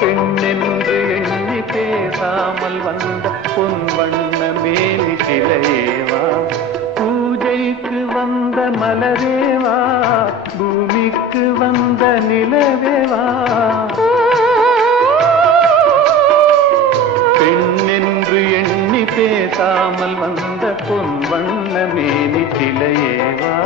பெண்ணென்று எண்ணி பேசாமல் வந்த பொன் வண்ண மேனி சிலையேவா, பூஜைக்கு வந்த மலரேவா, பூமிக்கு வந்த நிலவேவா. பெண்ணென்று எண்ணி பேசாமல் வந்த பொன் வண்ண மேனி சிலையேவா.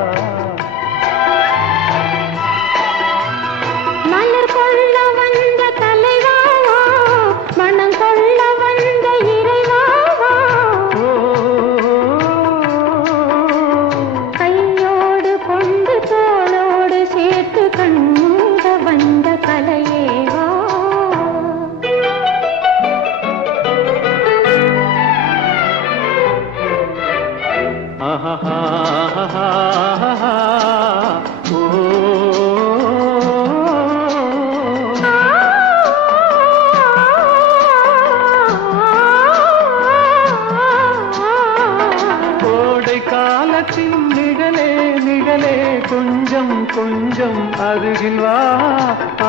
கோடை காலத்தின் நிழலே நிழலே கொஞ்சம் கொஞ்சம் அருகில் வா,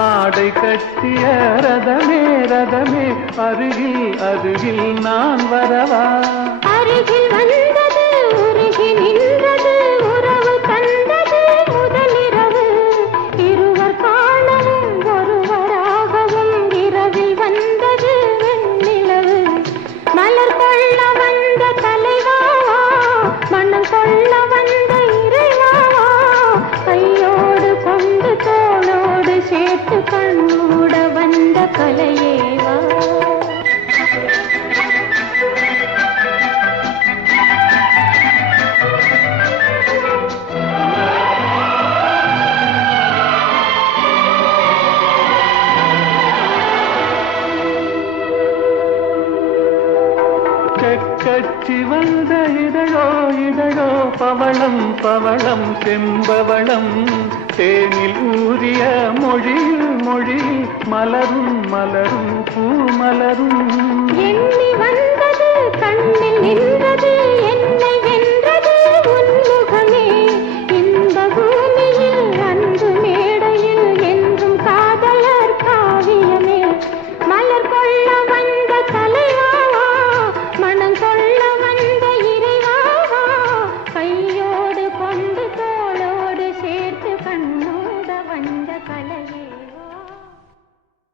ஆடை கட்டிய ரதமே ரதமே அருகில் அருகில் நான் வரவா. அருகில் வந்தது உருகி நின்றது உறவு தந்தது முதலிரவு, இருவர் காணவும் ஒருவராகவும் இரவில் வந்தது வெண்ணிலவு. மலர் கொள்ள வந்த தலைவாவா, மனம் கொள்ள வந்த இறைவாவா, கையோடு கொண்டு தோளோடு சேர்த்து கண்ணூட வந்த கலையேவா. கட்சி வந்த இதழோ இதழோ பவளம் பவளம் செம்பவளம், தேனில் ஊறிய மொழியில் மொழியில் மலரும் மலரும் பூ மலரும். எண்ணி வந்தது கண்ணில் நின்றது